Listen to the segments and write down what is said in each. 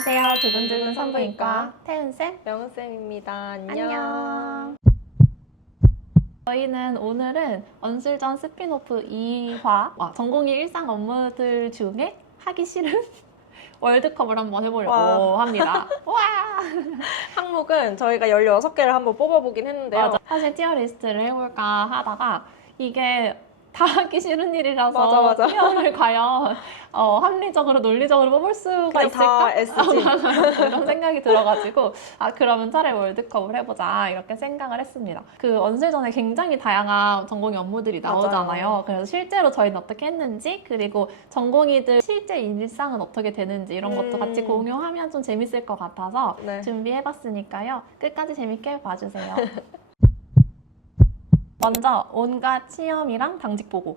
안녕하세요. 두근두근 산부인과 태은쌤, 명은쌤입니다. 안녕. 저희는 오늘은 언술전 스피노프 2화 전공의 일상 업무들 중에 하기 싫은 월드컵을 한번 해보려고 합니다. 와! 항목은 저희가 16개를 한번 뽑아보긴 했는데요. 맞아. 사실 티어리스트를 해볼까 하다가 이게 다 하기 싫은 일이라서 맞아. 티어를 과연 합리적으로 논리적으로 뽑을 수가 그냥 있을까? 다 S지. 이런 생각이 들어가지고 그러면 차라리 월드컵을 해보자 이렇게 생각을 했습니다. 그 언술전에 굉장히 다양한 전공의 업무들이 나오잖아요. 맞아요. 그래서 실제로 저희는 어떻게 했는지 그리고 전공의들 실제 일상은 어떻게 되는지 이런 것도 같이 공유하면 좀 재밌을 것 같아서 네. 준비해봤으니까요. 끝까지 재밌게 봐주세요. 먼저 온갖 시험이랑 당직 보고.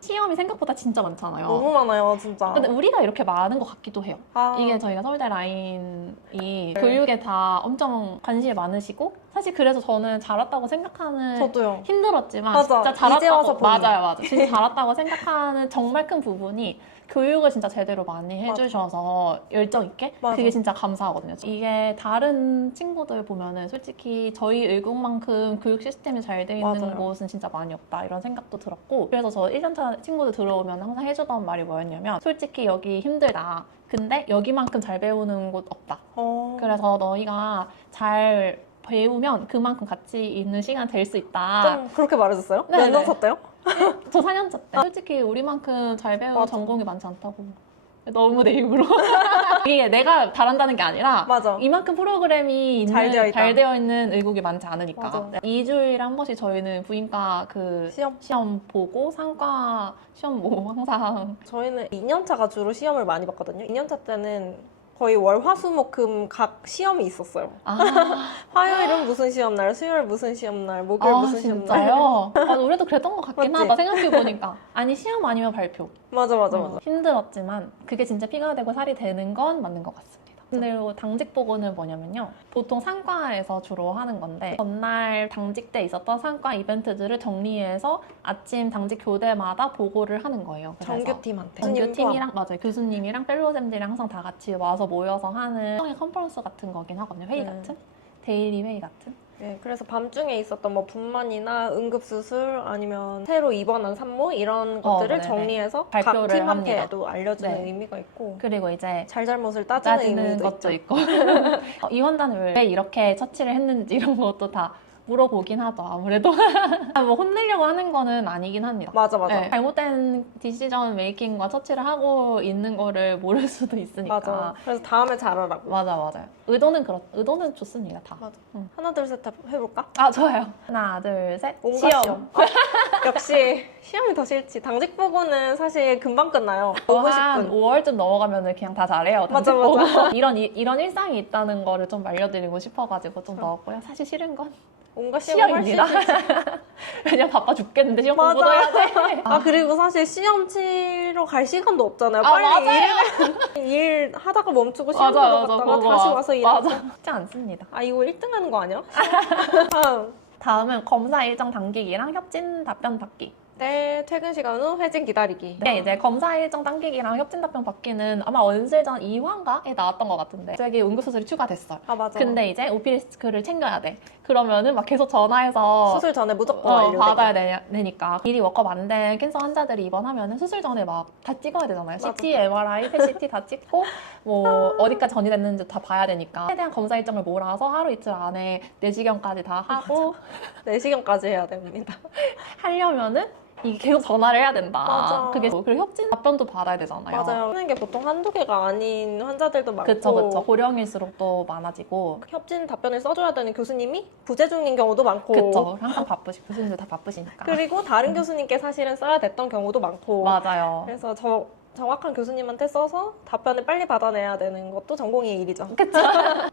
시험이 생각보다 진짜 많잖아요. 너무 많아요, 진짜. 근데 우리가 이렇게 많은 것 같기도 해요. 아. 이게 저희가 서울대 라인이 교육에 다 엄청 관심이 많으시고 사실 그래서 저는 잘 왔다고 생각하는 저도요. 힘들었지만 맞아. 진짜 잘 이제 와서 왔다고 보니. 맞아요. 진짜 잘 왔다고 생각하는 정말 큰 부분이 교육을 진짜 제대로 많이 해주셔서 열정 있게 맞아. 그게 진짜 감사하거든요. 이게 다른 친구들 보면은 솔직히 저희 의국만큼 교육 시스템이 잘 돼 있는 맞아요. 곳은 진짜 많이 없다 이런 생각도 들었고 그래서 저 1년차 친구들 들어오면 항상 해주던 말이 뭐였냐면 솔직히 여기 힘들다. 근데 여기만큼 잘 배우는 곳 없다. 그래서 너희가 잘 배우면 그만큼 가치 있는 시간 될 수 있다. 좀 그렇게 말해줬어요? 네네. 몇 년 찼대요? 저 4년차 때 솔직히 우리만큼 잘 배우는 맞아. 전공이 많지 않다고. 너무 내 입으로. 이게 내가 잘한다는 게 아니라 맞아. 이만큼 프로그램이 잘 되어 있다. 잘 되어 있는 의국이 많지 않으니까. 맞아. 2주일에 한 번씩 저희는 부인과 그 시험 보고 상과 시험 뭐 항상 저희는 2년차가 주로 시험을 많이 봤거든요. 2년차 때는 거의 월, 화, 수, 목, 금 각 시험이 있었어요. 화요일은 무슨 시험날, 수요일 무슨 시험날, 목요일 무슨 시험날. 진짜요? 우리도 그랬던 것 같긴 맞지? 하다 생각해보니까. 아니 시험 아니면 발표. 맞아. 힘들었지만 그게 진짜 피가 되고 살이 되는 건 맞는 것 같습니다. 근데 당직 보고는 뭐냐면요. 보통 상과에서 주로 하는 건데 전날 당직 때 있었던 상과 이벤트들을 정리해서 아침 당직 교대마다 보고를 하는 거예요. 그래서 정규팀한테. 정규팀이랑 맞아요. 교수님이랑 펠로쌤들이랑 항상 다 같이 와서 모여서 하는 일종의 컨퍼런스 같은 거긴 하거든요. 회의 같은? 데일리 회의 같은? 네, 그래서 밤중에 있었던 뭐 분만이나 응급수술 아니면 새로 입원한 산모 이런 것들을 네네. 정리해서 각 발표를 팀한테도 알려주는 네. 의미가 있고 그리고 이제 잘잘못을 따지는 의미도 것도 있고. 있고 이 환자는 왜 이렇게 처치를 했는지 이런 것도 다 물어보긴 하죠. 아무래도 뭐 혼내려고 하는 거는 아니긴 합니다. 맞아. 네, 잘못된 디시전 메이킹과 처치를 하고 있는 거를 모를 수도 있으니까. 맞아. 그래서 다음에 잘하라고. 맞아요. 의도는 좋습니다. 다. 맞아. 하나 둘 셋 해볼까? 좋아요. 하나 둘 셋. 온갖 시험. 역시 시험이 더 싫지. 당직 보고는 사실 금방 끝나요. 5분 한 10분. 5월쯤 넘어가면 그냥 다 잘해요. 맞아. 이런 일상이 있다는 거를 좀 알려드리고 싶어가지고 좀 넣었고요. 사실 싫은 건 온갖 시험이 시험입니다. 그냥 바빠 죽겠는데 시험 공부도 해야 돼. 그리고 사실 시험 치러 갈 시간도 없잖아요. 맞아요. 일 하다가 멈추고 시험 맞아. 보러 갔다가 다시 와서 일하고. 맞아. 쉽지 않습니다. 이거 1등 하는 거 아니야? 다음은 검사 일정 당기기랑 협진 답변 받기. 네, 퇴근 시간 후 회진 기다리기. 네, 이제 검사 일정 당기기랑 협진 답변 받기는 아마 언술전 2화인가에 나왔던 것 같은데 갑자기 응급수술이 추가됐어요. 맞아. 근데 이제 오피리스크를 챙겨야 돼. 그러면은 막 계속 전화해서 수술 전에 무조건 받아야 되니까 미리 워크업 안 된 캔서 환자들이 입원하면은 수술 전에 막 다 찍어야 되잖아요. 맞아. CT, MRI, PET-CT 다 찍고 뭐 어디까지 전이됐는지 다 봐야 되니까 최대한 검사 일정을 몰아서 하루 이틀 안에 내시경까지 다 하고 내시경까지 해야 됩니다. 하려면은 이게 계속 전화를 해야 된다. 맞아. 그리고 협진 답변도 받아야 되잖아요. 맞아요. 하는 게 보통 한두 개가 아닌 환자들도 많고. 그쵸. 고령일수록 또 많아지고. 협진 답변을 써줘야 되는 교수님이 부재 중인 경우도 많고. 그쵸. 항상 교수님들 다 바쁘시니까. 그리고 다른 교수님께 사실은 써야 됐던 경우도 많고. 맞아요. 그래서 정확한 교수님한테 써서 답변을 빨리 받아내야 되는 것도 전공의 일이죠. 그쵸.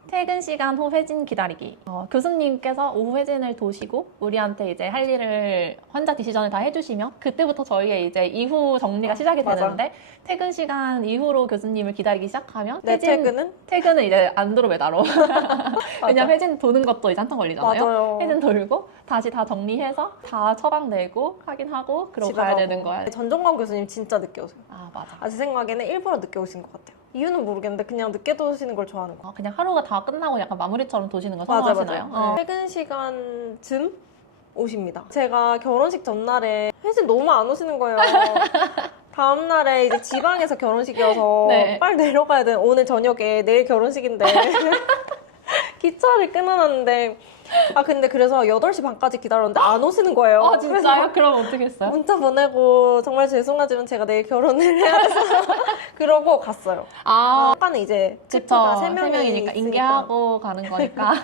퇴근 시간 후 회진 기다리기. 교수님께서 오후 회진을 도시고 우리한테 이제 할 일을 환자 디시전을 다 해주시면 그때부터 저희의 이제 이후 정리가 시작이 되는데 퇴근 시간 이후로 교수님을 기다리기 시작하면 퇴근은 이제 안 들어오면 나로. 왜냐면 회진 도는 것도 이제 한참 걸리잖아요. 맞아요. 회진 돌고 다시 다 정리해서 다 처방 내고 확인하고 그러고 집에 가야 가고. 되는 거야. 전종관 교수님 진짜 늦게 오세요. 아 맞아. 제 생각에는 일부러 늦게 오신 것 같아요. 이유는 모르겠는데 그냥 늦게 도시는 걸 좋아하는 것 같아요. 그냥 하루가 다 끝나고 약간 마무리처럼 도시는 거 맞아, 선호하시나요? 맞아. 퇴근 시간쯤 오십니다. 제가 결혼식 전날에 혜진 너무 안 오시는 거예요. 다음날에 이제 지방에서 결혼식이어서 네. 빨리 내려가야 돼. 오늘 저녁에 내일 결혼식인데 기차를 끊어놨는데 근데 그래서 8시 반까지 기다렸는데 안 오시는 거예요. 아 진짜요? 그럼 어떻게 했어요? 문자 보내고 정말 죄송하지만 제가 내일 결혼을 해야 돼서 그러고 갔어요. 아까는 이제 그쵸. 체프가 3명이니까 3명이니까 인계하고 가는 거니까.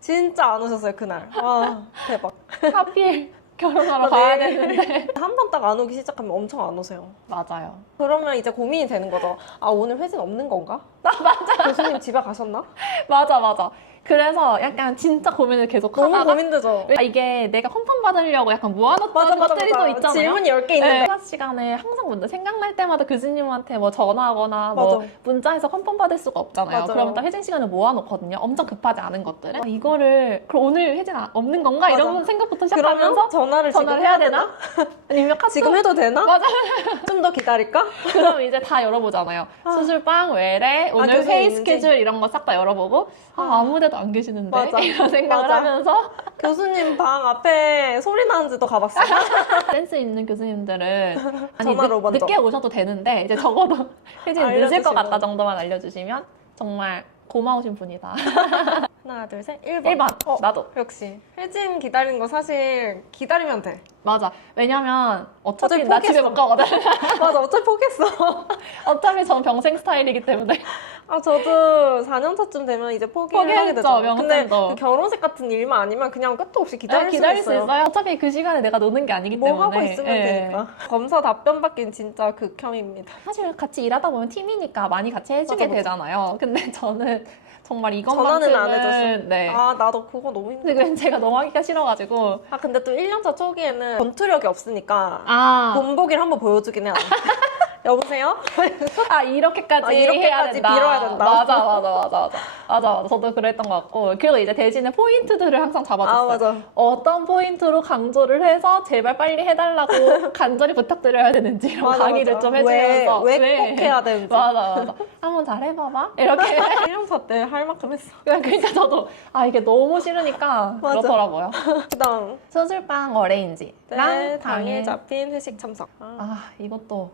진짜 안 오셨어요 그날. 와 대박. 하필 결혼하러 가야 되는데. 한 번 딱 안 오기 시작하면 엄청 안 오세요. 맞아요. 그러면 이제 고민이 되는 거죠. 오늘 회진 없는 건가? 맞아. 교수님 집에 가셨나? 맞아. 그래서 약간 진짜 고민을 계속 너무 하다가 고민되죠. 이게 내가 컨펌 받으려고 약간 모아놨던 것들이 또 있잖아요. 질문이 10개 있는데. 클래스 시간에 항상 문제 생각날 때마다 교수님한테 뭐 전화하거나 뭐 맞아. 문자해서 컨펌 받을 수가 없잖아요. 맞아요. 그러면 딱 회진 시간을 모아놓거든요. 엄청 급하지 않은 것들을. 이거를 그럼 오늘 회진 없는 건가? 맞아. 이런 생각부터 그러면 시작하면서 전화를 지금 해야 되나? 아니면 카톡? 지금 해도 되나? 맞아. 좀 더 기다릴까? 그럼 이제 다 열어보잖아요. 수술방, 외래, 오늘 교수님 회의 있는지. 스케줄 이런 거 싹 다 열어보고 아무데도 안 계시는데 맞아. 이런 생각을 맞아. 하면서 교수님 방 앞에 소리 나는지도 가봤어요. 센스 있는 교수님들은 전화로 먼저. 늦게 오셔도 되는데 이제 적어도 혜진 늦을 것 알려주시고. 같다 정도만 알려주시면 정말 고마우신 분이다. 하나, 둘, 셋. 1번. 1번 나도. 역시. 혜진 기다리는 거 사실 기다리면 돼. 맞아. 왜냐면 어차피 어차피 나 집에 포기했어. 못 가거든. 맞아. 어차피 포기했어. 어차피 전 병생 스타일이기 때문에. 저도 4년 차쯤 되면 이제 포기를 하게 포기했죠, 되죠. 근데 명쌤도. 그 결혼식 같은 일만 아니면 그냥 끝도 없이 기다릴 수 있어요. 어차피 그 시간에 내가 노는 게 아니기 뭐 때문에. 하고 있으면 예. 되니까. 검사 답변 받기는 진짜 극혐입니다. 사실 같이 일하다 보면 팀이니까 많이 같이 해주게 맞아, 맞아. 되잖아요. 근데 저는 정말 전화는 이것만큼은 안 해줬어. 네. 나도 그거 너무 힘들어. 근데 제가 너무 하기가 싫어가지고 근데 또 1년차 초기에는 전투력이 없으니까 아 본보기를 한번 보여주긴 해야 돼. 여보세요? 이렇게까지 해야 이렇게까지 된다. 빌어야 된다. 맞아. 저도 그랬던 것 같고 그리고 이제 대신에 포인트들을 항상 잡아줬어요. 맞아. 어떤 포인트로 강조를 해서 제발 빨리 해달라고 간절히 부탁드려야 되는지 이런 맞아, 강의를 맞아. 좀 해주면서 왜 꼭 해야 되는지. 맞아. 한번 잘 해봐봐 이렇게 1년차 때 할 만큼 했어. 그러니까 저도 이게 너무 싫으니까 맞아. 그렇더라고요. 그다음 수술방 어레인지랑 당일 당일 잡힌 회식 참석. 이것도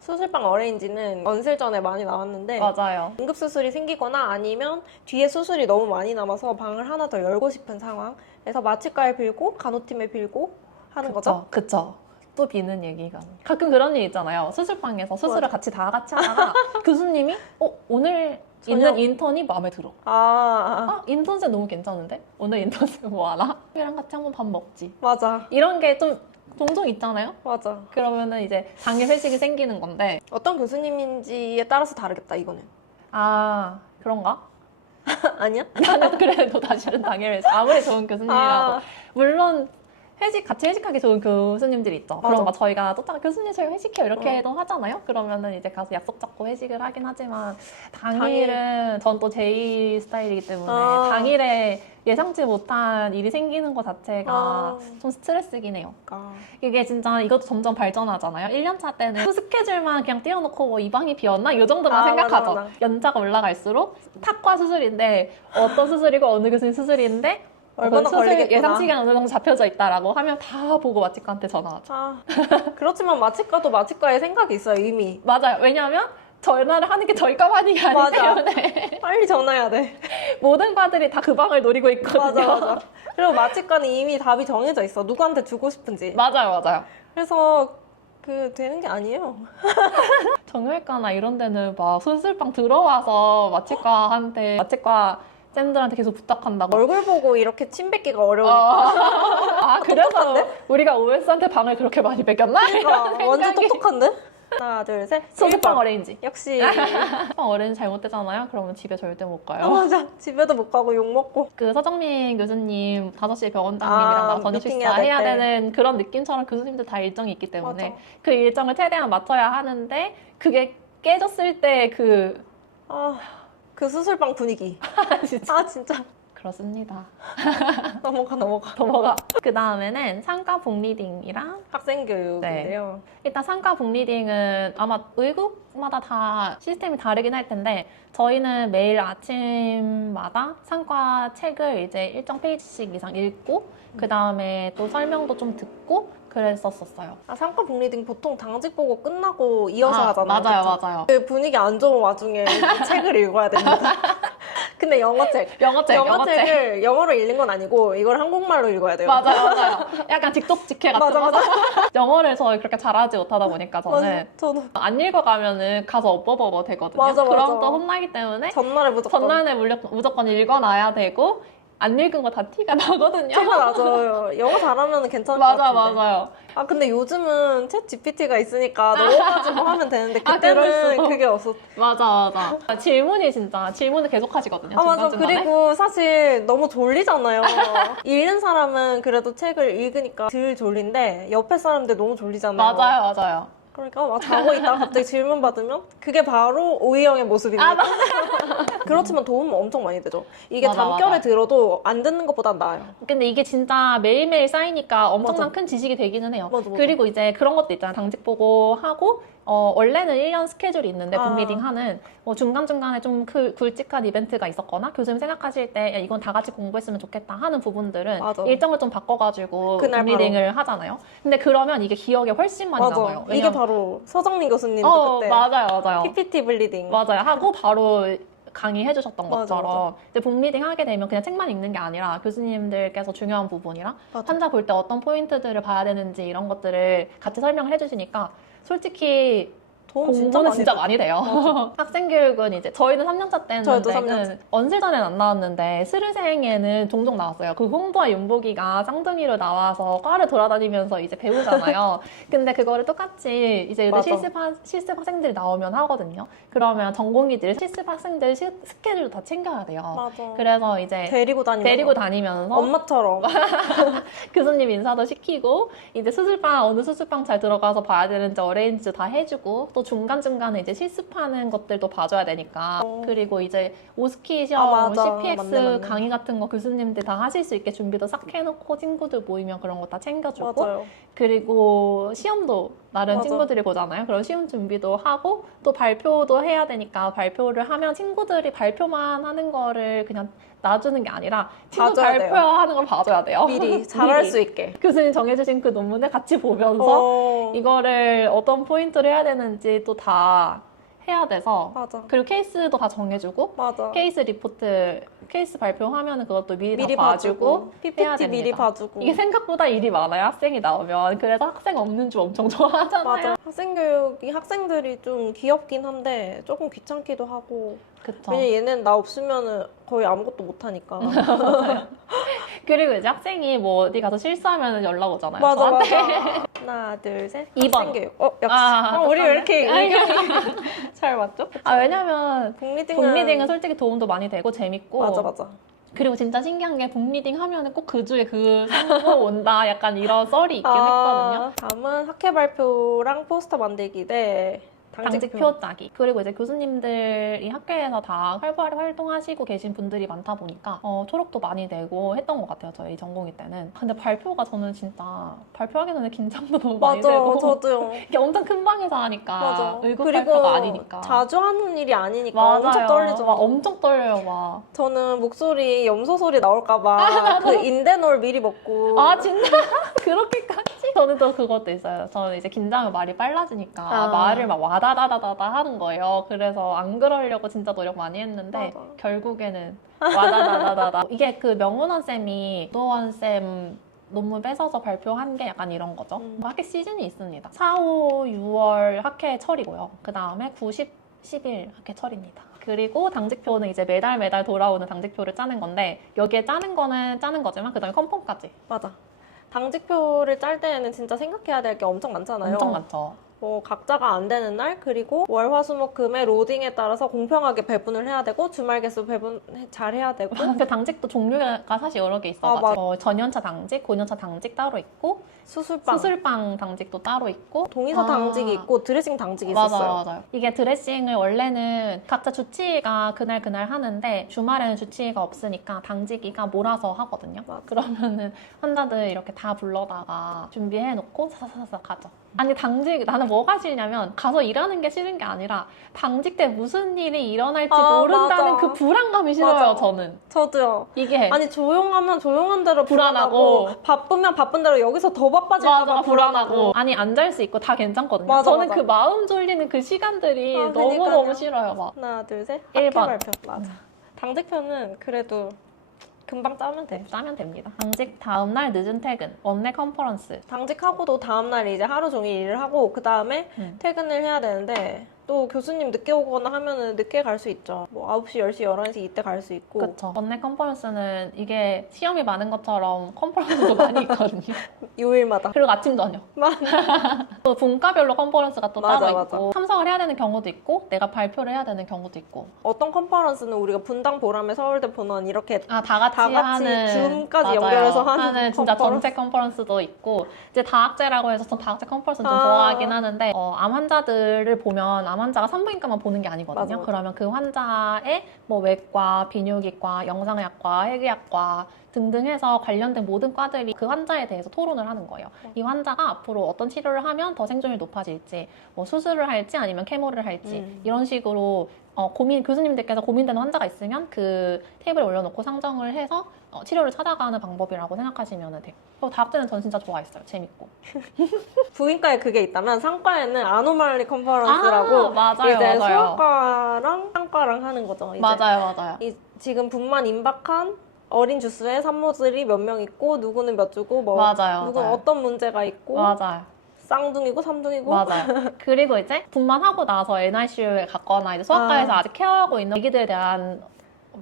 수술방 어레인지는 언슬 전에 많이 나왔는데 맞아요. 응급수술이 생기거나 아니면 뒤에 수술이 너무 많이 남아서 방을 하나 더 열고 싶은 상황에서 마취과에 빌고 간호팀에 빌고 하는 거죠. 그쵸. 또 비는 얘기가. 가끔 그런 일 있잖아요. 수술방에서 수술을 같이 다 같이 하다가 교수님이 오늘 있는 인턴이 마음에 들어. 인턴생 너무 괜찮은데? 오늘 인턴생 뭐 하나? 걔랑 같이 한번 밥 먹지. 맞아. 이런 게 좀 종종 있잖아요. 맞아. 그러면은 이제 당일 회식이 생기는 건데 어떤 교수님인지에 따라서 다르겠다 이거는. 그런가? 아니야? 나는 그래도 사실은 당일 회식 아무리 좋은 교수님이라도 물론 같이 회식하기 좋은 교수님들이 있죠. 맞아. 그럼 막 저희가 또 교수님 저희 회식해요 이렇게도 하잖아요. 그러면은 이제 가서 약속 잡고 회식을 하긴 하지만 당일은 전 또 제 스타일이기 때문에 당일에 예상치 못한 일이 생기는 것 자체가 좀 스트레스긴 해요. 이게 진짜 이것도 점점 발전하잖아요. 1년차 때는 그 스케줄만 그냥 띄워놓고 뭐 이 방이 비었나? 이 정도만 생각하죠. 맞아. 연차가 올라갈수록 탁과 수술인데 어떤 수술이고 어느 교수님 수술인데 얼마나 수술 걸리겠구나. 예상 시간 어느 정도 잡혀져 있다라고 하면 다 보고 마취과한테 전화하죠. 그렇지만 마취과도 마취과에 생각이 있어요 이미. 맞아요. 왜냐하면 전화를 하는 게 저희 과만이 아니기 맞아. 때문에 빨리 전화해야 돼. 모든 과들이 다 그 방을 노리고 있거든요. 맞아. 그리고 마취과는 이미 답이 정해져 있어. 누구한테 주고 싶은지. 맞아요. 그래서 되는 게 아니에요. 정형외과나 이런 데는 막 수술방 들어와서 마취과 쌤들한테 계속 부탁한다고. 얼굴 보고 이렇게 침 뱉기가 어려우니까. 그래서 우리가 OS한테 방을 그렇게 많이 뺏겼나? 완전 똑똑한데? 하나, 둘, 셋. 수술방 1번. 어레인지. 역시. 수술방 어레인지 잘못되잖아요? 그러면 집에 절대 못 가요. 맞아. 집에도 못 가고 욕먹고. 그 서정민 교수님 5시에 병원장님이랑 나와 저녁 미팅해야 식사 해야 될 때. 되는 그런 느낌처럼 교수님들 다 일정이 있기 때문에 맞아. 그 일정을 최대한 맞춰야 하는데 그게 깨졌을 때 그 수술방 분위기. 진짜. 진짜. 그렇습니다. 넘어가. 그 다음에는 상과 북리딩이랑 학생교육인데요. 일단 상과 북리딩은 아마 의국마다 다 시스템이 다르긴 할 텐데 저희는 매일 아침마다 상과 책을 이제 일정 페이지씩 이상 읽고 그 다음에 또 설명도 좀 듣고 그랬었어요. 상과 북리딩 보통 당직 보고 끝나고 이어서 하잖아요. 맞아요, 그쵸? 맞아요. 그 분위기 안 좋은 와중에 이 책을 읽어야 됩니다. 근데 영어책을 영어로 읽는 건 아니고 이걸 한국말로 읽어야 돼요. 맞아요. 약간 직독직해 같은 맞아. 영어를 저희 그렇게 잘하지 못하다 보니까 저는 맞아, 저도 안 읽어가면은 가서 엎어버버 되거든요. 맞아. 그럼 또 혼나기 때문에 전날에 무조건 읽어놔야 되고 안 읽은 거 다 티가 나거든요. 티가 나죠. 영어 잘하면 괜찮을 것 같은데. 맞아요. 근데 요즘은 챗 GPT가 있으니까 넣어가지고 하면 되는데 그럴 그때는 수도. 그게 없었. 맞아. 질문을 계속 하시거든요. 맞아. 중간중간에. 그리고 사실 너무 졸리잖아요. 읽는 사람은 그래도 책을 읽으니까 덜 졸린데 옆에 사람들 너무 졸리잖아요. 맞아요. 그러니까 막 자고 있다가 갑자기 질문 받으면 그게 바로 오이영의 모습입니다. 그렇지만 도움은 엄청 많이 되죠. 이게 잠결에 들어도 안 듣는 것보단 나아요. 근데 이게 진짜 매일매일 쌓이니까 엄청난 맞아. 큰 지식이 되기는 해요. 맞아. 그리고 이제 그런 것도 있잖아요. 당직 보고 하고 원래는 1년 스케줄이 있는데 북리딩 하는 중간중간에 좀 굵직한 이벤트가 있었거나 교수님 생각하실 때 야, 이건 다 같이 공부했으면 좋겠다 하는 부분들은 맞아. 일정을 좀 바꿔가지고 그날 북리딩을 하잖아요. 근데 그러면 이게 기억에 훨씬 많이 맞아. 남아요. 이게 바로 서정민 교수님도 그때 맞아요. PPT 블리딩 맞아요. 하고 바로 강의해 주셨던 맞아. 것처럼 이제 북리딩 하게 되면 그냥 책만 읽는 게 아니라 교수님들께서 중요한 부분이랑 맞아. 환자 볼 때 어떤 포인트들을 봐야 되는지 이런 것들을 같이 설명을 해주시니까 솔직히 도움 공부는 진짜 많이 많이 돼요. 학생교육은 이제 저희는 3년차 저희도 때는 언슬전에는 안 나왔는데 스르생에는 종종 나왔어요. 그 홍보와 윤보기가 쌍둥이로 나와서 과를 돌아다니면서 이제 배우잖아요. 근데 그거를 똑같이 이제 의대 실습 학생들이 나오면 하거든요. 그러면 전공의들 실습 학생들 스케줄도 다 챙겨야 돼요. 맞아. 그래서 이제 데리고 다니면서 엄마처럼 엄마처럼 교수님 인사도 시키고 이제 어느 수술방 잘 들어가서 봐야 되는지 어레인지 다 해주고 또 중간중간에 이제 실습하는 것들도 봐줘야 되니까 그리고 이제 오스키 시험, 맞아. CPX 맞네. 강의 같은 거 교수님들 다 하실 수 있게 준비도 싹 해놓고 친구들 모이면 그런 거 다 챙겨주고 맞아요. 그리고 시험도 나름 맞아. 친구들이 보잖아요. 그럼 시험 준비도 하고 또 발표도 해야 되니까 발표를 하면 친구들이 발표만 하는 거를 그냥 놔주는 게 아니라 친구 봐줘야 돼요. 발표하는 걸 봐줘야 돼요. 미리 잘할 수 있게 교수님 정해주신 그 논문을 같이 보면서 이거를 어떤 포인트를 해야 되는지 또 다 해야 돼서 맞아. 그리고 케이스도 다 정해주고 맞아. 케이스 발표하면은 그것도 미리 다 봐주고 봐주고 해야 PPT 됩니다. 미리 봐주고 이게 생각보다 일이 많아요. 학생이 나오면. 그래서 학생 없는 줄 엄청 좋아하잖아요. 맞아. 학생교육이 학생들이 좀 귀엽긴 한데 조금 귀찮기도 하고 그쵸. 왜냐면 얘는 나 없으면 거의 아무것도 못하니까 그리고 이제 학생이 뭐 어디 가서 실수하면 연락 오잖아요. 맞아. 저한테. 하나 둘셋 2번. 학생교육 역시 우리 왜 이렇게 잘 맞죠? 왜냐면 북리딩은 솔직히 도움도 많이 되고 재밌고 맞아. 그리고 진짜 신기한 게 북리딩 하면은 꼭 그 주에 그 상고 온다 약간 이런 썰이 있긴 했거든요. 다음은 학회 발표랑 포스터 만들기 대 당직표 짜기. 그리고 이제 교수님들이 학교에서 다 활발히 활동하시고 계신 분들이 많다 보니까 초록도 많이 내고 했던 것 같아요. 저희 전공의 때는. 근데 발표가 저는 진짜 발표하기 전에 긴장도 너무 많이 되고 맞아. 저도요. 이게 엄청 큰 방에서 하니까 맞아. 의국 그리고 발표가 아니니까. 자주 하는 일이 아니니까 맞아요. 엄청 떨리죠. 막 엄청 떨려요. 막. 저는 목소리 염소 소리 나올까봐 그 인데놀 미리 먹고 진짜? 그렇게까지? 저는 또 그것도 있어요. 저는 이제 긴장을 말이 빨라지니까 말을 막 와다다다다다 하는 거예요. 그래서 안 그러려고 진짜 노력 많이 했는데 맞아. 결국에는 와다다다다다. 이게 그 명운원 쌤이 노원 쌤 논문 뺏어서 발표한 게 약간 이런 거죠. 학회 시즌이 있습니다. 4, 5, 6월 학회 철이고요. 그 다음에 9, 10, 11 학회 철입니다. 그리고 당직표는 이제 매달 돌아오는 당직표를 짜는 건데 여기에 짜는 거는 짜는 거지만 그 다음에 컨펌까지. 맞아. 당직표를 짤 때에는 진짜 생각해야 될 게 엄청 많잖아요. 엄청 많죠. 뭐 각자가 안 되는 날 그리고 월, 화, 수, 목, 금의 로딩에 따라서 공평하게 배분을 해야 되고 주말 개수 배분 잘 해야 되고 그 당직도 종류가 사실 여러 개 있어가지고 전연차 당직, 고년차 당직 따로 있고 수술방 수술방 당직도 따로 있고 동의서 당직이 있고 드레싱 당직이 있었어요. 맞아요. 이게 드레싱을 원래는 각자 주치의가 그날 하는데 주말에는 주치의가 없으니까 당직이가 몰아서 하거든요. 맞아. 그러면은 환자들 이렇게 다 불러다가 준비해놓고 사사사사 가죠. 아니 당직 나는 뭐가 싫냐면 가서 일하는 게 싫은 게 아니라 당직 때 무슨 일이 일어날지 모른다는 맞아. 그 불안감이 싫어요. 맞아. 저는 저도요. 이게 아니 조용하면 조용한 대로 불안하고, 불안하고 바쁘면 바쁜 대로 여기서 더 바빠질까 봐 불안하고 아니 안 잘 수 있고 다 괜찮거든요. 맞아, 저는 맞아. 그 마음 졸리는 그 시간들이 그러니까요. 너무너무 싫어요. 막 하나 둘 셋 1번. 학회 발표 맞아. 당직표는 그래도 금방 짜면 돼. 짜면 됩니다. 당직 다음날 늦은 퇴근, 원내 컨퍼런스. 당직하고도 다음날 이제 하루 종일 일을 하고 그 다음에 퇴근을 해야 되는데 또 교수님 늦게 오거나 하면은 늦게 갈 수 있죠. 뭐 9시, 10시, 11시 이때 갈 수 있고. 그렇죠. 원내 컨퍼런스는 이게 시험이 많은 것처럼 컨퍼런스도 많이 있거든요. 요일마다. 그리고 아침 저녁. 또 분과별로 컨퍼런스가 또 맞아, 따로 맞아. 있고 참석을 해야 되는 경우도 있고 내가 발표를 해야 되는 경우도 있고. 어떤 컨퍼런스는 우리가 분당 보람의 서울대 본원 이렇게 다 같이 하는 줌까지 맞아요. 연결해서 하는 진짜 컨퍼런스. 전체 컨퍼런스도 있고 이제 다학제라고 해서 전 다학제 컨퍼런스는 좀 아. 좋아하긴 하는데 암 환자들을 보면 암 환자가 산부인과만 보는 게 아니거든요. 맞아, 맞아. 그러면 그 환자의 뭐 외과, 비뇨기과, 영상의학과, 해외학과 등등 해서 관련된 모든 과들이 그 환자에 대해서 토론을 하는 거예요. 이 환자가 앞으로 어떤 치료를 하면 더 생존율이 높아질지, 뭐 수술을 할지 아니면 케모를 할지 이런 식으로 교수님들께서 고민되는 환자가 있으면 그 테이블에 올려놓고 상정을 해서 치료를 찾아가는 방법이라고 생각하시면 돼요. 다학제는 전 진짜 좋아했어요. 재밌고. 부인과에 그게 있다면 상과에는 아노말리 컨퍼런스라고 맞아요, 이제 맞아요. 수학과랑 상과랑 하는 거죠. 이제 맞아요. 지금 분만 임박한 어린 주수의 산모들이 몇 명 있고 누구는 몇 주고 뭐 맞아요, 누구는 맞아요. 어떤 문제가 있고 맞아요. 쌍둥이고 삼둥이고 맞아요. 그리고 이제 분만하고 나서 NICU에 갔거나 이제 소아과에서 아직 케어하고 있는 아기들에 대한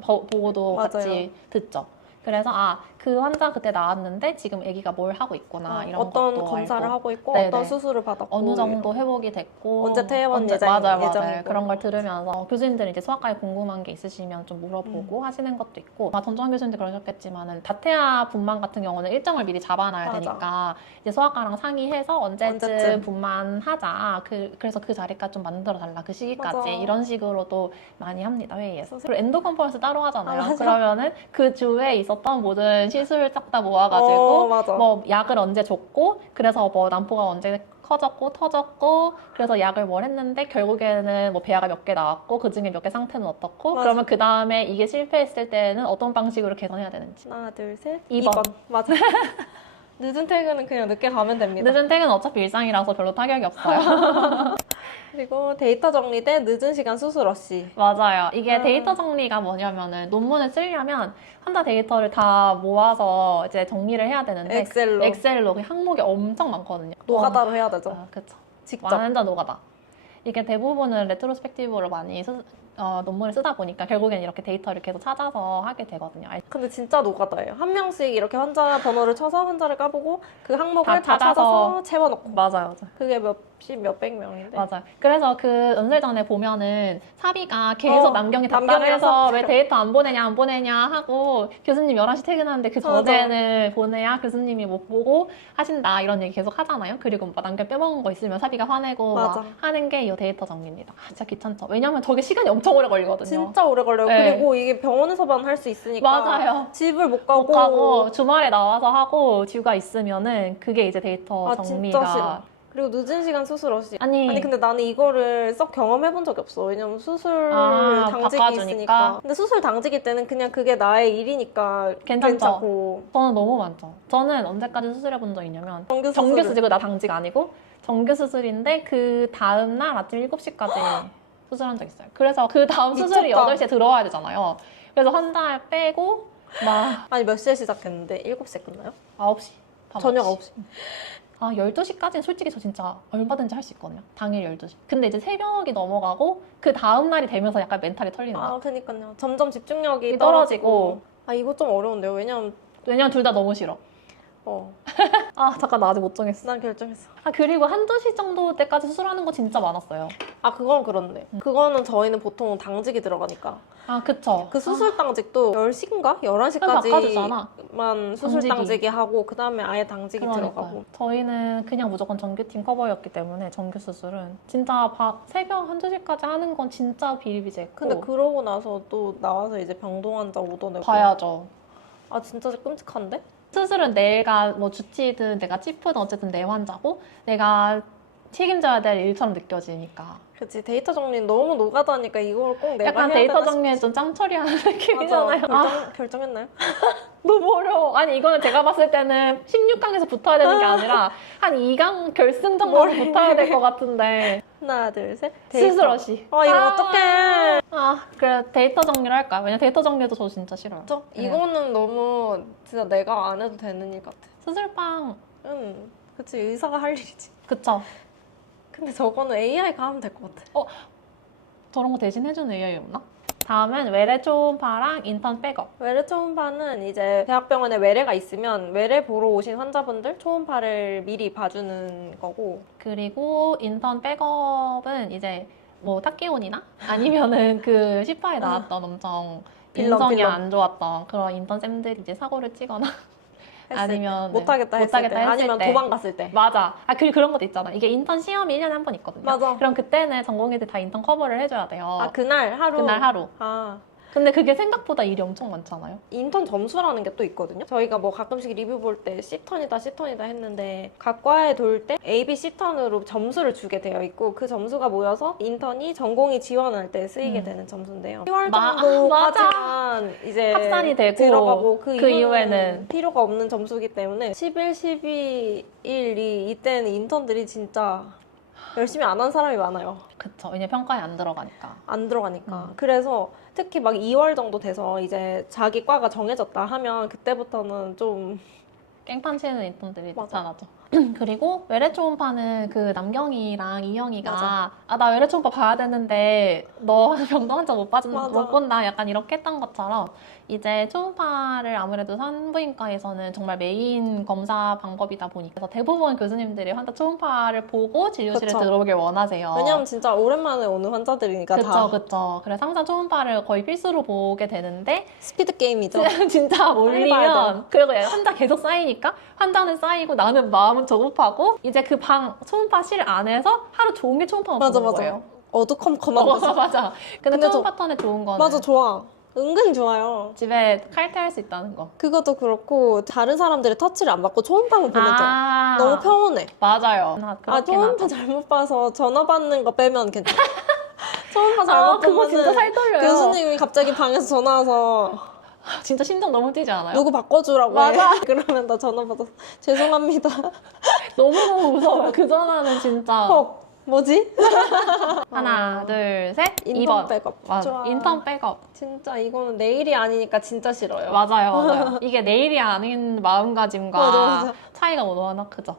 보고도 맞아요. 같이 듣죠. 그래서 그 환자 그때 나왔는데 지금 아기가 뭘 하고 있구나 이런 어떤 것도 검사를 알고. 하고 있고 네네. 어떤 수술을 받았고 어느 정도 회복이 됐고 언제 퇴원 맞아요. 예정이고. 그런 걸 들으면서 교수님들이 이제 소아과에 궁금한 게 있으시면 좀 물어보고 하시는 것도 있고 전주환 교수님도 그러셨겠지만은 다태아 분만 같은 경우는 일정을 미리 잡아놔야 맞아. 되니까 이제 소아과랑 상의해서 언제쯤 언제쯤. 분만하자 그래서 그 자리까지 좀 만들어 달라 그 시기까지 맞아. 이런 식으로도 많이 합니다 회의에서. 그리고 엔도 컨퍼런스 따로 하잖아요. 맞아. 그러면은 그 주에 있었던 모든 시술 싹 다 모아가지고 맞아. 뭐 약을 언제 줬고 그래서 뭐 난포가 언제 커졌고 터졌고 그래서 약을 뭘 했는데 결국에는 뭐 배아가 몇 개 나왔고 그 중에 몇 개 상태는 어떻고 맞아. 그러면 그 다음에 이게 실패했을 때는 어떤 방식으로 개선해야 되는지. 하나 둘셋 2번. 맞아. 늦은 퇴근은 그냥 늦게 가면 됩니다. 늦은 퇴근 어차피 일상이라서 별로 타격이 없어요. 그리고 데이터 정리 대 늦은 시간 수술 러시. 맞아요. 이게 데이터 정리가 뭐냐면은 논문을 쓰려면 환자 데이터를 다 모아서 이제 정리를 해야 되는데 엑셀로 그 항목이 엄청 많거든요. 노가다로 해야 되죠. 그렇죠. 직접. 완전 노가다. 이게 대부분은 레트로스펙티브로 많이 논문을 쓰다 보니까 결국엔 이렇게 데이터를 계속 찾아서 하게 되거든요. 근데 진짜 노가다예요. 한 명씩 이렇게 환자 번호를 쳐서 환자를 까보고 그 항목을 다 다 찾아서 채워넣고. 맞아요. 그게 몇백 명인데. 맞아요. 그래서 그 연설전에 보면은 사비가 계속 남경이 답답해서 남경이라서 왜 데이터 안 보내냐 하고 교수님 11시 퇴근하는데 그 전에는 보내야 교수님이 못 보고 하신다 이런 얘기 계속 하잖아요. 그리고 막 남경 빼먹은 거 있으면 사비가 화내고 막 하는 게 이 데이터 정리입니다. 진짜 귀찮죠. 왜냐면 저게 시간이 엄청 오래 걸리거든요. 진짜 오래 걸려요. 네. 그리고 이게 병원에서만 할 수 있으니까 맞아요. 집을 못 가고, 못 가고 주말에 나와서 하고 듀가 있으면은 그게 이제 데이터 정리가 진짜 싫어. 그리고 늦은 시간 수술 러시. 아니 근데 나는 이거를 썩 경험해본 적이 없어. 왜냐면 수술 당직이 바꿔주니까. 있으니까. 근데 수술 당직일 때는 그냥 그게 나의 일이니까 괜찮고. 저는 너무 많죠. 저는 언제까지 수술해본 적 있냐면 정규 수술이고 나 당직 아니고 정규 수술인데 그 다음날 아침 7시까지 수술한 적 있어요. 그래서 그 다음 수술이 미쳤다. 8시에 들어와야 되잖아요. 그래서 한 달 빼고 막 아니 몇 시에 시작했는데 7시에 끝나요? 9시. 저녁 9시. 12시까지는 솔직히 저 진짜 얼마든지 할 수 있거든요. 당일 12시. 근데 이제 새벽이 넘어가고 그 다음 날이 되면서 약간 멘탈이 털리는 거예요. 그니까요. 점점 집중력이 떨어지고. 이거 좀 어려운데요. 왜냐면 둘 다 너무 싫어. 아 잠깐 나 아직 못 정했어. 난 결정했어. 아 그리고 한두 시 정도 때까지 수술하는 거 진짜 많았어요. 아, 그건 그렇네. 그거는 저희는 보통 당직이 들어가니까. 아 그쵸. 그 수술 당직도 10시인가? 11시까지만 수술 당직이. 당직이 하고 그 다음에 아예 당직이 들어가고. 저희는 그냥 무조건 정규팀 커버였기 때문에 정규 수술은 진짜 새벽 한두 시까지 하는 건 진짜 비일비재했고. 근데 그러고 나서 또 나와서 이제 병동 환자 오더내고 봐야죠. 아, 진짜 끔찍한데? 수술은 내가 뭐 주치든 내가 치프든 어쨌든 내 환자고 내가 책임져야 될 일처럼 느껴지니까. 그치, 데이터 정리는 너무 노가다니까 이걸 꼭 내가 약간 해야 데이터 되나 정리에 좀 짱처리하는 느낌이잖아요. 결정했나요? 너무 어려워. 아니 이거는 제가 봤을 때는 16강에서 붙어야 되는 게 아니라 한 2강 결승 정도로 붙어야 될 것 같은데. 하나, 둘, 셋. 스스러시. 이거 어떡해. 그래 데이터 정리를 할까요? 왜냐면 데이터 정리도 저 진짜 싫어요. 네. 이거는 너무 진짜 내가 안 해도 되는 일 같아. 수술방. 응, 그치, 의사가 할 일이지. 그쵸. 근데 저거는 AI가 하면 될 것 같아. 저런 거 대신 해주는 AI 없나? 다음은 외래 초음파랑 인턴 백업. 외래 초음파는 이제 대학병원에 외래가 있으면 외래 보러 오신 환자분들 초음파를 미리 봐주는 거고. 그리고 인턴 백업은 이제 뭐 탁기온이나 아니면은 그 시파에 나왔던 엄청 인성이 안 좋았던 그런 인턴 쌤들이 이제 사고를 치거나 아니면 못하겠다 했을 때, 아니면 도망갔을 때. 맞아. 그리고 그런 것도 있잖아. 이게 인턴 시험이 1년에 한 번 있거든요. 맞아. 그럼 그때는 전공의들 다 인턴 커버를 해줘야 돼요. 그날 하루? 그날 하루. 근데 그게 생각보다 일이 엄청 많잖아요. 인턴 점수라는 게 또 있거든요. 저희가 뭐 가끔씩 리뷰 볼 때 C턴이다 C턴이다 했는데 각 과에 돌 때 A, B, C턴으로 점수를 주게 되어 있고 그 점수가 모여서 인턴이 전공이 지원할 때 쓰이게 되는 점수인데요. 10월 정도까지만 이제 합산이 되고 들어가고 그 이후에는 필요가 없는 점수이기 때문에 11, 12, 1, 2 이때는 인턴들이 진짜 열심히 안 한 사람이 많아요. 그쵸. 왜냐면 평가에 안 들어가니까. 안 들어가니까. 그래서 특히 막 2월 정도 돼서 이제 자기 과가 정해졌다 하면 그때부터는 좀 깽판 치는 인턴들이 맞아. 나타나죠. 그리고 외래 초음파는 그 남경이랑 이영이가 맞아. 나 외래 초음파 봐야 되는데 너 병동 환자 못 맞아. 본다 약간 이렇게 했던 것처럼 이제 초음파를 아무래도 산부인과에서는 정말 메인 검사 방법이다 보니까 그래서 대부분 교수님들이 환자 초음파를 보고 진료실에 그쵸. 들어오길 원하세요. 왜냐면 진짜 오랜만에 오는 환자들이니까 다 그쵸. 그래서 항상 초음파를 거의 필수로 보게 되는데 스피드 게임이죠. 진짜 봐야 몰리면 그리고 환자 계속 쌓이니까 환자는 쌓이고 나는 마음은 조급하고 이제 그 초음파실 안에서 하루 종일 초음파만 맞아, 보는 맞아. 거예요. 어두컴컴한 거죠. 맞아. 근데 근데 초음파 턴에 좋은 거는 맞아, 좋아. 은근히 좋아요. 집에 칼퇴할 수 있다는 거. 그것도 그렇고 다른 사람들의 터치를 안 받고 초음파만 보면 돼. 너무 평온해. 맞아요. 초음파 잘못 봐서 전화 받는 거 빼면 괜찮아. 초음파 잘못 그거 보면은 진짜 살떨려요. 교수님이 갑자기 방에서 전화 와서 진짜 심장 너무 뛰지 않아요? 누구 바꿔주라고 맞아. 해. 그러면 나 전화 받아서 죄송합니다. 너무너무 무서워요. 그 전화는 진짜. 뭐지? 하나, 둘, 셋. 인턴 2번. 백업. 맞아. 좋아. 인턴 백업. 진짜 이거는 내일이 아니니까 진짜 싫어요. 맞아요. 이게 내일이 아닌 마음가짐과 맞아. 차이가 워낙 크죠.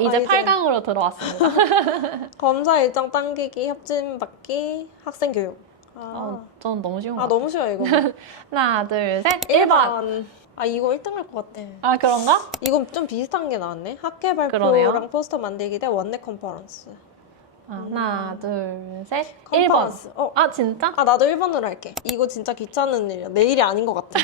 이제 이제 8강으로 들어왔습니다. 검사 일정 당기기, 협진 받기, 학생 교육. 저는 너무 쉬운 것 같아요. 너무 쉬워 이거. 하나, 둘, 셋. 1번. 이거 1등 할 것 같아. 그런가? 이건 좀 비슷한 게 나왔네. 학회 발표랑 그러네요. 포스터 만들기 대 원내 컨퍼런스. 하나, 둘, 셋. 컨퍼런스. 1번. 진짜? 나도 1번으로 할게. 이거 진짜 귀찮은 일이야. 내일이 아닌 것 같아.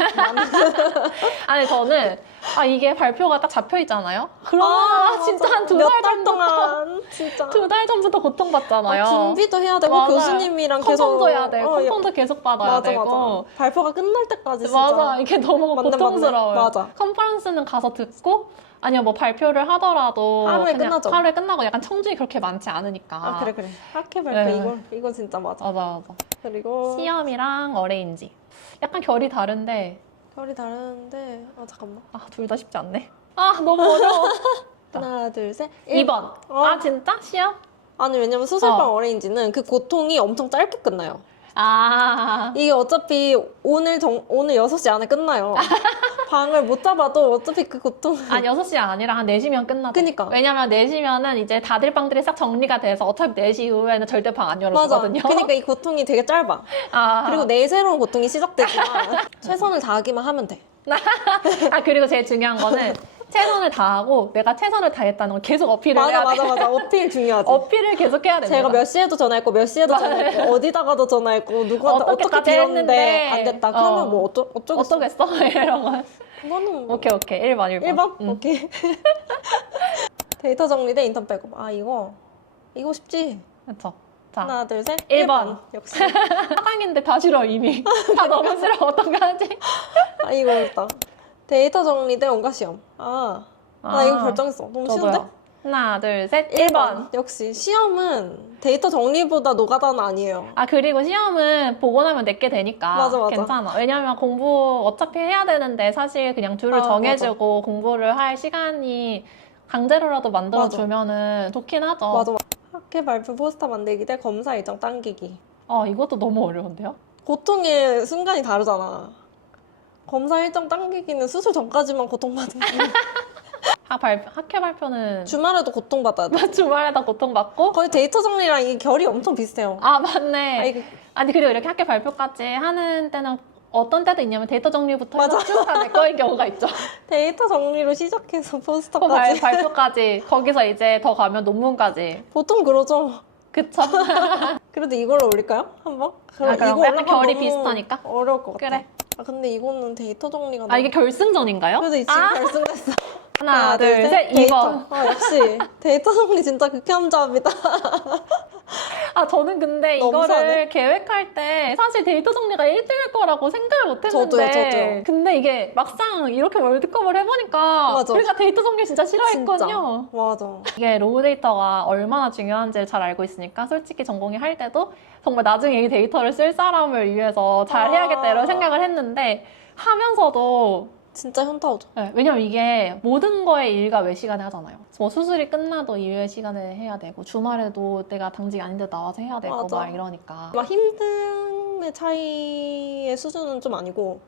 아니, 저는, 이게 발표가 딱 잡혀 있잖아요? 그러면 진짜 한 2달 달 동안, 진짜. 2달 전부터 고통받잖아요. 준비도 해야 되고, 맞아요. 교수님이랑 계속. 컨펌도 해야 되고, 컨펌도 계속 받아야 되고. 맞아. 발표가 끝날 때까지 진짜. 맞아. 이게 너무 맞네. 고통스러워요. 맞아. 컨퍼런스는 가서 듣고, 아니요, 뭐 발표를 하더라도 하루에 그냥 끝나죠. 하루에 끝나고 약간 청중이 그렇게 많지 않으니까. 그래. 학회 발표 네. 이거 진짜 맞아. 맞아. 그리고 시험이랑 어레인지. 약간 결이 다른데. 결이 다른데 잠깐만. 둘 다 쉽지 않네. 너무 어려워. 하나, 둘, 셋. 2번. 진짜? 시험? 아니, 왜냐면 수술방 어레인지는 그 고통이 엄청 짧게 끝나요. 이게 어차피 오늘 6시 안에 끝나요. 방을 못 잡아도 어차피 그 고통. 6시 아니라 한 4시면 끝나죠. 그니까. 왜냐면 4시면은 이제 다들 방들이 싹 정리가 돼서 어차피 4시 이후에는 절대 방 안 열어주거든요. 맞아. 그러니까 이 고통이 되게 짧아. 그리고 내일 새로운 고통이 시작되지만 최선을 다하기만 하면 돼. 그리고 제일 중요한 거는 최선을 다하고 내가 최선을 다했다는 걸 계속 어필을 맞아, 해야 맞아, 돼. 맞아. 어필 중요하지. 어필을 계속 해야 돼. 제가 몇 시에도 전화했고, 몇 시에도 맞아요. 전화했고, 어디다가도 전화했고, 누구한테 어떻게 어떻게까지 빌었는데 했는데. 안 됐다. 그러면 뭐 어쩌겠어. 어쩌겠어? 이런 거. 그거는 뭐. 오케이. 1번. 1번? 응. 오케이. 데이터 정리 대 인턴 백업. 아, 이거 쉽지. 그쵸. 자, 하나, 둘, 셋. 1번. 역시. 사장인데 다 싫어, 이미. 다 너무 싫어. 어떡하지? 아, 이거 어렵다. 데이터 정리 대 원가 시험. 나 이거 결정했어. 너무 쉬운데? 저도요. 하나, 둘, 셋. 1번. 역시 시험은 데이터 정리보다 노가다는 아니에요. 아, 그리고 시험은 보고 나면 내게 되니까 맞아. 괜찮아. 왜냐면 공부 어차피 해야 되는데 사실 그냥 줄을 정해주고 공부를 할 시간이 강제로라도 만들어주면은 좋긴 하죠. 맞아. 학회 발표 포스터 만들기 대 검사 일정 당기기. 이것도 너무 어려운데요? 고통의 순간이 다르잖아. 검사 일정 당기기는 수술 전까지만 고통받는 거. 학회 발표는 주말에도 고통받아야 돼. 주말에다 고통받고 거의 데이터 정리랑 이게 결이 엄청 비슷해요. 아, 맞네. 이게 아니, 그리고 이렇게 학회 발표까지 하는 때는 어떤 때도 있냐면 데이터 정리부터 맞아. 해서 쭉 다 내 거인 경우가 있죠. 데이터 정리로 시작해서 그 포스터까지. 발표까지 거기서 이제 더 가면 논문까지. 보통 그러죠. 그쵸? 그래도 이걸로 올릴까요? 한번? 그럼 이거 약간 올라가면 결이 너무 비슷하니까? 어려울 것 같아. 그래. 근데 이거는 데이터 정리가 이게 결승전인가요? 그래도 지금 결승됐어. 하나, 둘, 셋, 데이터. 2번. 역시 데이터 정리 진짜 극혐잡이다. 저는 근데 너무 이거를 싸네. 계획할 때 사실 데이터 정리가 1등일 거라고 생각을 못 했는데 저도요. 근데 이게 막상 이렇게 월드컵을 해보니까 맞아. 우리가 데이터 정리 진짜 싫어했거든요. 맞아. 이게 로우 데이터가 얼마나 중요한지를 잘 알고 있으니까 솔직히 전공이 할 때도 정말 나중에 이 데이터를 쓸 사람을 위해서 잘 해야겠다 이런 생각을 했는데 하면서도 진짜 현타오죠. 네, 왜냐면 이게 모든 거에 일과 외 시간에 하잖아요. 뭐 수술이 끝나도 일외 시간에 해야 되고 주말에도 내가 당직이 아닌데 나와서 해야 되고 맞아. 막 이러니까 막 힘듦의 차이의 수준은 좀 아니고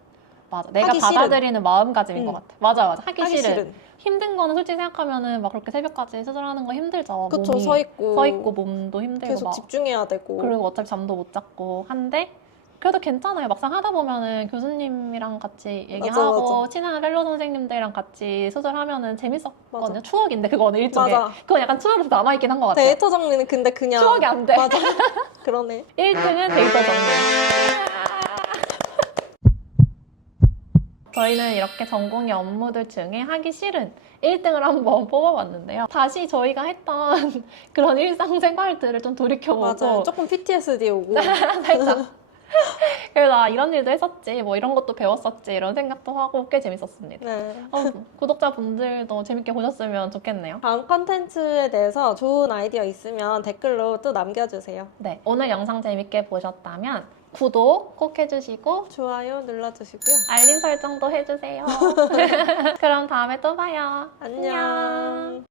맞아. 내가 하기 싫은. 받아들이는 마음가짐인 것 같아. 맞아. 하기 하기 싫은. 싫은. 힘든 거는 솔직히 생각하면은 막 그렇게 새벽까지 수술하는 거 힘들죠. 그쵸, 몸이 서 있고 몸도 힘들고 계속 막. 집중해야 되고. 그리고 어차피 잠도 못 잤고 한데 그래도 괜찮아요. 막상 하다 보면은 교수님이랑 같이 얘기하고 맞아. 친한 펠로 선생님들이랑 같이 수술하면은 재밌었거든요. 맞아. 추억인데 그거는 일종의 맞아. 그건 약간 추억으로 남아있긴 한 것 같아요. 데이터 정리는 근데 그냥 추억이 안 돼. 맞아. 그러네. 1등은 데이터 정리. 저희는 이렇게 전공의 업무들 중에 하기 싫은 1등을 한번 뽑아봤는데요. 다시 저희가 했던 그런 일상생활들을 좀 돌이켜보고 맞아요. 조금 PTSD 오고. 살짝 그래서 이런 일도 했었지 뭐 이런 것도 배웠었지 이런 생각도 하고 꽤 재밌었습니다. 네. 구독자분들도 재밌게 보셨으면 좋겠네요. 다음 컨텐츠에 대해서 좋은 아이디어 있으면 댓글로 또 남겨주세요. 네, 오늘 영상 재밌게 보셨다면 구독 꼭 해주시고 좋아요 눌러주시고요. 알림 설정도 해주세요. 그럼 다음에 또 봐요. 안녕.